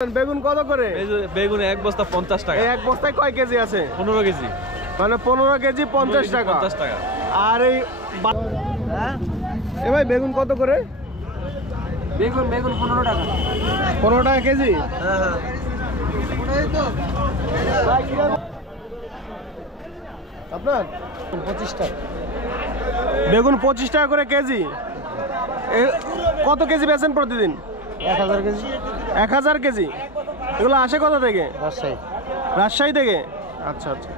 বেগুন কত করে? বেগুন এক বস্তা 50 টাকা। এক বস্তায় কয় কেজি আছে? 15 কেজি। মানে 15 কেজি 50 টাকা। 50 টাকা। আর এই ভাই বেগুন কত করে? বেগুন 15 টাকা। 15 টাকা কেজি? হ্যাঁ হ্যাঁ। আপনার 25 টাকা। বেগুন 25 টাকা করে কেজি। কত কেজি বেচেন প্রতিদিন? 1000 কেজি। 1000 কেজি। এগুলো আসে কোথা থেকে? রাজশাহী। রাজশাহী থেকে? আচ্ছা আচ্ছা।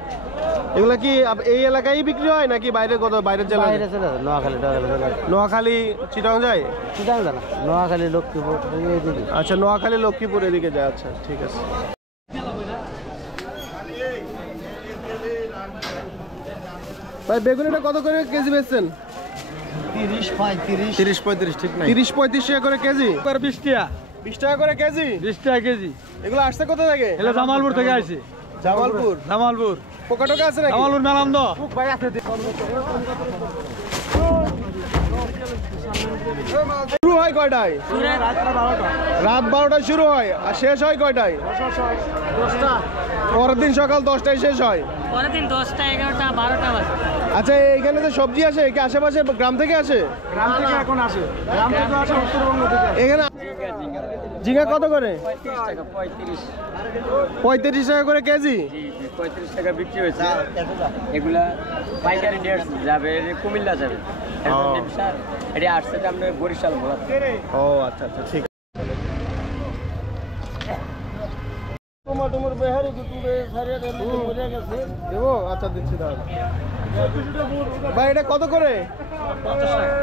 এগুলা কি এই এলাকায় বিক্রি হয় নাকি বাইরে বাইরের জেলায়? বাইরে চলে যায়, নোয়াখালী চিটাগাং যায়? চিটাগাং না, নোয়াখালী লক্ষ্মীপুর এইদিকে। আচ্ছা, নোয়াখালী লক্ষ্মীপুর এদিকে যায়। আচ্ছা ঠিক আছে। ভাই বেগুন এটা কত করে কেজি বেচছেন? 30 35। 30 35 ঠিক নাই। 30 35 টাকা করে কেজি। 20 টাকা। 20 টাকা করে কেজি? 20 টাকা কেজি। এগুলো আসছে কোথা থেকে? এগুলো জামালপুর থেকে আসছে। জামালপুর? জামালপুর। পোকা টোকা আছে নাকি? জামালপুর মেলান্দ। ভাই আছে। শুরু হয় কয়টায়? রাত 12টায় শুরু হয় আর শেষ হয় কয়টায়? 10টা। পরের দিন সকাল 10টায় শেষ হয়? পরের দিন 10টা 11টা 12টা বাজে। আচ্ছা, এখানে যে সবজি আসে কি আশেপাশে গ্রাম থেকে আসে? গ্রাম থেকে এখন আসে। গ্রাম থেকে আসে উত্তরবঙ্গ থেকে। এখানে ঝিঙা কত করে? 35 টাকা 35। 35 টাকা করে কেজি? 35 টাকা বিক্রি হয়েছে। এগুলা পাইকারি রেট যাবে, কুমিল্লা যাবে। এটা আসছে আমরা বরিশাল ভোলা। ও আচ্ছা আচ্ছা ঠিক। দেবো? আচ্ছা দিচ্ছি তাহলে। ভাই এটা কত করে? 50 টাকা।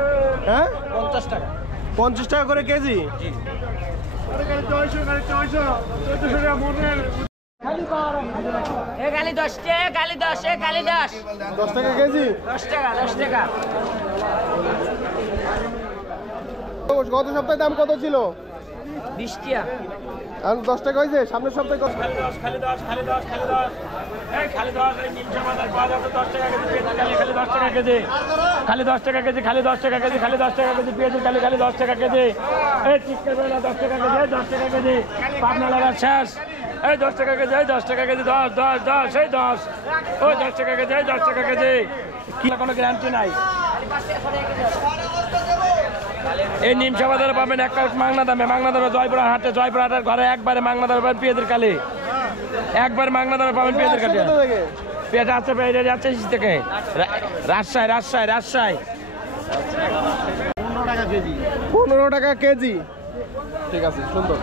হ্যাঁ 50 টাকা। 50 টাকা করে কেজি? গালি 10 টাকা, গালি 10, গালি 10। 10 টাকা কেজি? 10 টাকা 10 টাকা। গত সপ্তাহে দাম কত ছিল? 20 টাকা। আর 10 টাকা হয়েছে? সামনের সপ্তাহে কত? খালি 10 এই খালি 10 এই নিমচা বাজার পাওয়া যাচ্ছে 10 টাকা কেজি পেঁয়াজ খালি 10 টাকা কেজি খালি 10 টাকা কেজি খালি 10 টাকা কেজি খালি 10 টাকা কেজি পেঁয়াজ খালি 10 টাকা কেজি এই চিকেন বেলা 10 টাকা কেজি 10 টাকা কেজি পাবনা লাগা শেষ এই 10 টাকা কেজি 10 টাকা কেজি 10 10 10 এই 10 ওই 10 টাকা কেজি 10 টাকা কেজি কি কোনো গ্যারান্টি নাই এই নিমচা বাজারে পাবেন এক কাপ মাংনা দামে জয়পুরা হাটে জয়পুরা হাটের ঘরে একবারে মাংনা দামে পাবেন পেঁয়াজের কালি একবার মাংনা দামে পাবেন পেঁয়াজের কালি পেঁয়াজ আছে বাইরে যাচ্ছে থেকে রাজশাহী 15 টাকা কেজি। 15 টাকা কেজি। ঠিক আছে, সুন্দর।